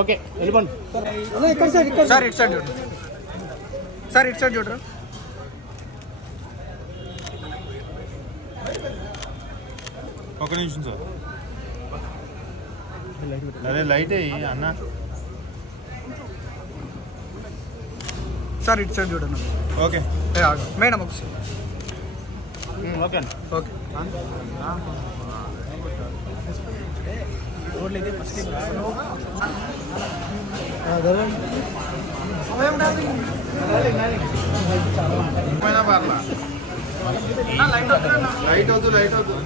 Okay వెళ్ళిపోండి sir. ఇటు side చూడండి సార్, ఇటు సైడ్ చూడరు. ఒక నిమిషం సార్. అరే లైట్ అయ్యి అన్న సార్ ఇటు సైడ్ చూడండి. ఓకే మేడం ఒకసారి. ఓకే అండి. ఓకే లైట్ వద్దు, లైట్ వద్దు.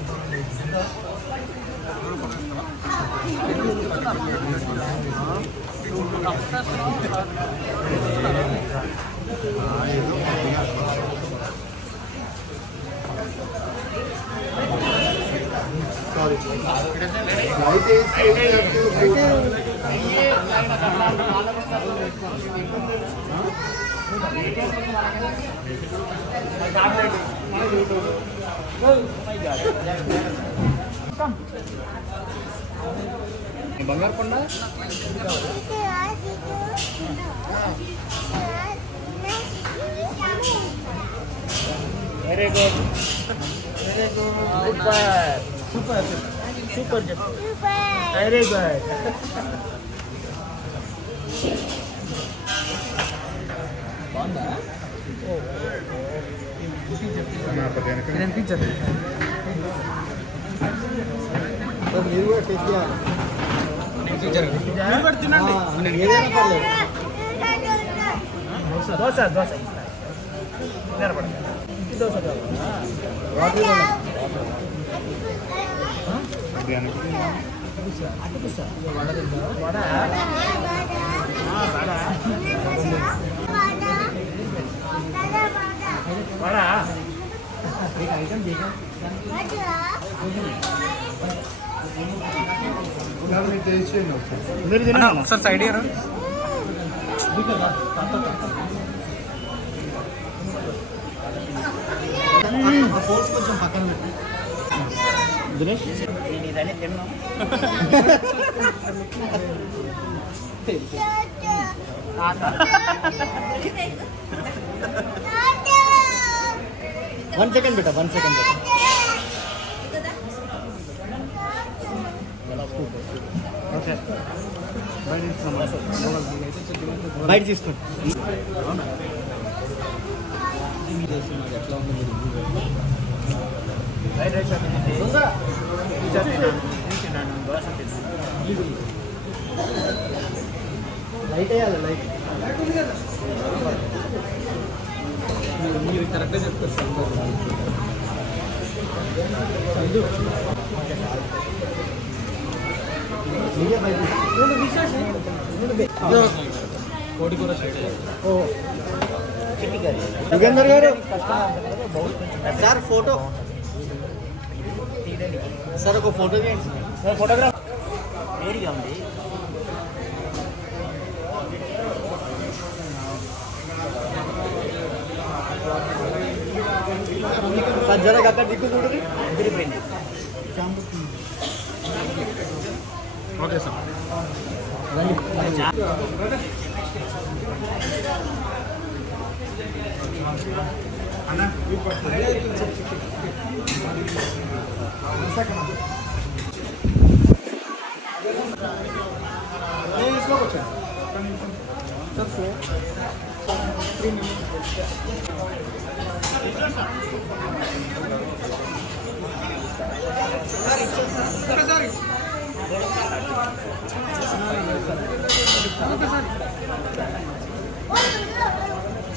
బంగారు కొండ very good, very good, super super చెప్పు, వెరీ గుడ్. బాగుందా? అనిపించదు. మీరు కూడా టేస్ట్ చేయాలి. దోశ దోశ దోశ మీరు తిన్నా ఒకసారి సైడ్ ఇయ్యరు. కొంచెం పక్కన పెట్టి దినేష్ నేను ఇదన్నీ తిన్నాం. 1 second बेटा, 1 second बेटा. ఓకే బయట తీసుకోండి. ఎట్లా ఉంది ఫ్రైడ్ రైస్ లైట్ వేయాలి. లైట్ మీరు కరెక్ట్గా చెప్తారు. కోడికూర యుగేందర్ గారు సార్ ఫోటో సార్, ఒక ఫోటో చేయండి సార్. ఫోటోగ్రాఫ్ వేడిగా ఉంది. సార్ జర అక్కడ దిక్కు చూడండి, తిరిగిపోయింది. Okay sir. అన్న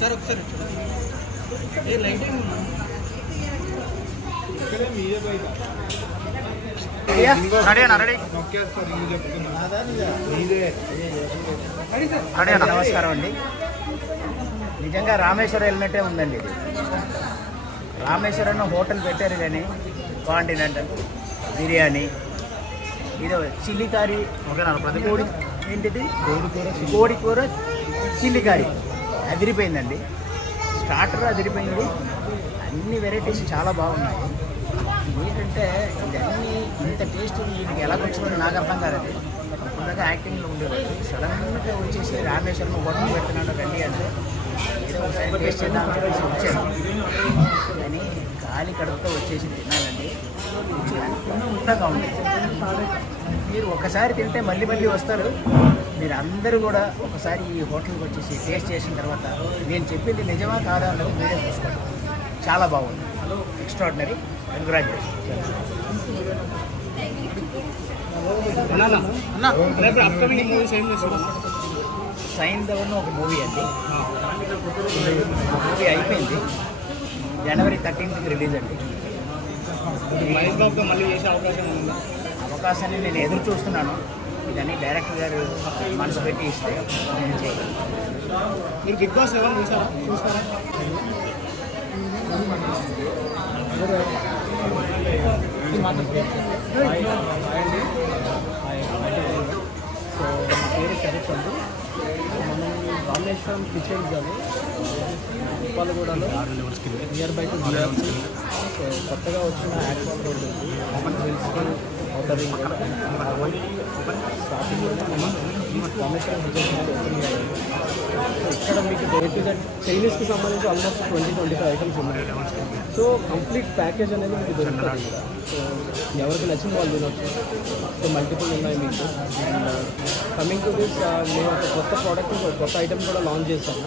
సార్ ఒకసారి ఏ లైటింగ్ నమస్కారం అండి. నిజంగా రామేశ్వరం వెళ్ళినట్టే ఉందండి. ఇది రామేశ్వరంలో హోటల్ పెట్టారు కానీ కాంటినెంటల్ బిర్యానీ, ఇది చిల్లీ కర్రీ, ఏంటిది కోడికూర చిల్లీ కర్రీ అదిరిపోయిందండి. స్టార్టర్ అదిరిపోయింది. అన్ని వెరైటీస్ చాలా బాగున్నాయి. ఏంటంటే ఇదన్నీ ఇంత టేస్ట్ వీటికి ఎలా వచ్చిందో నాకు అర్థం కాదు. అది ముందుగా యాక్టింగ్లో ఉండేవాడు, సడన్గా వచ్చేసి రామేశ్వరం హోటల్ పెడుతున్నాడు రండి అంటే ఏదో ఒకసారి టేస్ట్ చేద్దామని చెప్పేసి వచ్చాను. కానీ ఖాళీ కడుపుతో వచ్చేసి తిన్నానండి. అద్భుతంగా ఉంది. మీరు ఒకసారి తింటే మళ్ళీ మళ్ళీ వస్తారు. మీరు అందరూ కూడా ఒకసారి ఈ హోటల్కి వచ్చేసి టేస్ట్ చేసిన తర్వాత నేను చెప్పింది నిజమా కాదా అన్నది మీరే చూసుకోండి. చాలా బాగుంది, ఎక్స్ట్రాడినరీ. కంగ్రాచులేషన్. సైంధవ్ ఒక మూవీ అండి. మూవీ అయిపోయింది, జనవరి 13th రిలీజ్ అండి. మళ్ళీ చేసే అవకాశం ఉంది. అవకాశాన్ని నేను ఎదురు చూస్తున్నాను. ఇదని డైరెక్టర్ గారు మనసు పెట్టి ఇస్తే నేను చేయగలను. మీరు బిగ్ బాస్ ఎవరు చూస్తారా? సో నా పేరు శరత్ అండి. మనం రామేశ్వరం కిచెన్స్ అని ఉప్పాలగూడలో near by to GRC. So కొత్తగా వచ్చిన యాక్వాన్ రోడ్ ఉంది, అవుటర్ రింగ్ రోడ్. స్టార్టింగ్లోనే మనం రామేశ్వరం కిచెన్స్ అనేది ఓపెనింగ్ అయ్యాయి. సో ఇక్కడ మీకు డే టు డే చైనీస్కి సంబంధించి ఆల్మోస్ట్ 20-25 ఐటమ్స్ ఉన్నాయి. సో కంప్లీట్ ప్యాకేజ్ అనేది మీకు దొరుకుతుంది ఇక్కడ. సో ఎవరికి నచ్చిన వాళ్ళు తినొచ్చు. సో మల్టిపుల్ ఉన్నాయి మీకు. అండ్ కమింగ్ టు దిస్, మేము ఒక కొత్త ప్రోడక్ట్, కొత్త ఐటమ్ కూడా లాంచ్ చేస్తాము.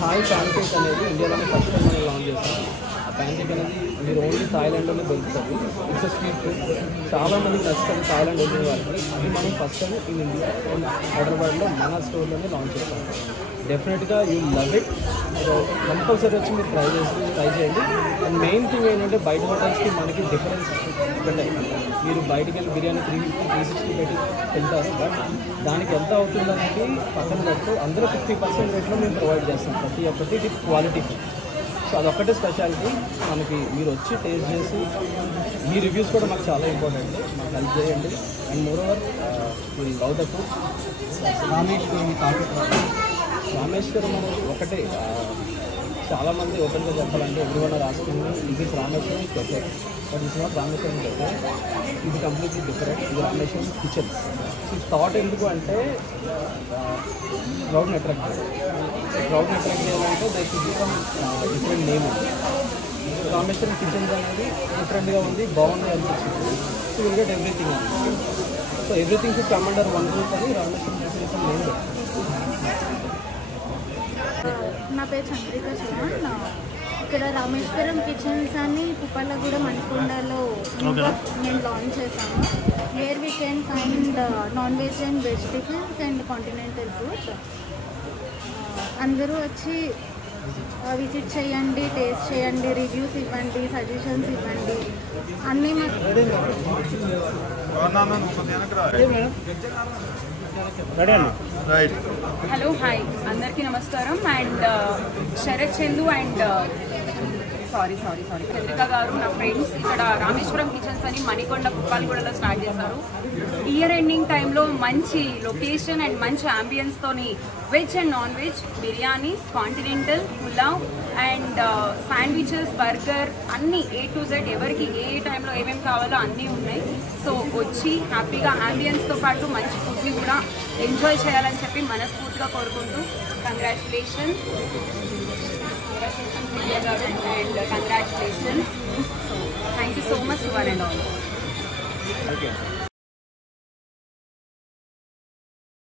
థాయ్ ప్యాన్ కేక్ అనేది ఇండియాలోనే ఫస్ట్ టైం మనం లాంచ్ చేస్తాము. ఆ ప్యాన్ కేక్ అనేది మీరు ఓన్లీ థాయిలాండ్లోనే దొరుకుతుంది. ఇట్స్ స్ట్రీట్ ఫుడ్, చాలామందికి నచ్చుతుంది థాయిలాండ్ వచ్చిన వాళ్ళకి. అది మనం ఫస్ట్ టైం ఇన్ ఇండియా హైదరాబాద్లో మన స్టోర్లోనే లాంచ్ చేస్తాము. డెఫినెట్గా you love it. So compulsory వచ్చి మీరు ట్రై చేయండి. అండ్ మెయిన్ థింగ్ ఏంటంటే బయట హోటల్స్కి మనకి డిఫరెన్స్ ఉంటాయి. మీరు బయటికి వెళ్ళి బిర్యానీ 350-360 పెట్టి తింటారు, బట్ దానికి ఎంత అవుతుంది అనేది పక్కన పెట్టు. అందరూ 50% రేట్లో మేము ప్రొవైడ్ చేస్తాం ప్రతి ఒక్కటి విత్ క్వాలిటీ. సో అదొక్కటే స్పెషాలిటీ మనకి. మీరు వచ్చి టేస్ట్ చేసి మీ రివ్యూస్ కూడా మాకు చాలా ఇంపార్టెంట్, మాకు హెల్ప్ చేయండి. And more over will love the food. Rameswaram అనేది ఒకటే. చాలామంది ఓపెన్గా చెప్పాలంటే ఎవ్రీవన్ ఆర్ ఆస్కింగ్ ఇది Rameswaram cafe, but it's not Rameswaram cafe. ఇది కంప్లీట్లీ డిఫరెంట్. ఇది రామేశ్వరం కిచెన్స్. ఈ థాట్ ఎందుకు అంటే క్రౌడ్ని అట్రాక్ట్ చేయాలి. క్రౌడ్ని అట్రాక్ట్ చేయాలంటే they should be some different name ఉంది. రామేశ్వరం కిచెన్స్ అనేది డిఫరెంట్గా ఉంది, బాగుంది అనిపించింది. సో విల్ గెట్ ఎవ్రీథింగ్ అని. So everything should come under one roof అని రామేశ్వరం కిచెన్స్ అని నేమ్. నా పేరు చంద్రిక చౌహాన్. ఇక్కడ రామేశ్వరం కిచెన్స్ అని పుప్పలగూడ మణికొండలో మేము లాంచ్ చేసాము. Where we can find non veg and veg tiffins and continental food. అందరూ వచ్చి విజిట్ చేయండి, టేస్ట్ చేయండి, రివ్యూస్ ఇవ్వండి, సజెషన్స్ ఇవ్వండి. అన్నీ హలో, హాయ్, అందరికీ నమస్కారం. అండ్ శరత్ చందు అండ్ చంద్రిక గారు నా ఫ్రెండ్స్ ఇక్కడ రామేశ్వరం కిచెన్స్ అని మణికొండ పుప్పాలగూడలో స్టార్ట్ చేశారు. ఇయర్ ఎండింగ్ టైంలో మంచి లొకేషన్ అండ్ మంచి అంబియన్స్తోని veg and non veg biryanis, continental, pulao and sandwiches, burger అన్నీ A to Z ఎవరికి ఏ టైంలో ఏమేమి కావాలో అన్నీ ఉన్నాయి. సో వచ్చి హ్యాపీగా అంబియన్స్తో పాటు మంచి ఫుడ్ని కూడా ఎంజాయ్ చేయాలని చెప్పి మనస్ఫూర్తిగా కోరుకుంటూ congratulations and congratulations. So thank you so much one and all. Okay.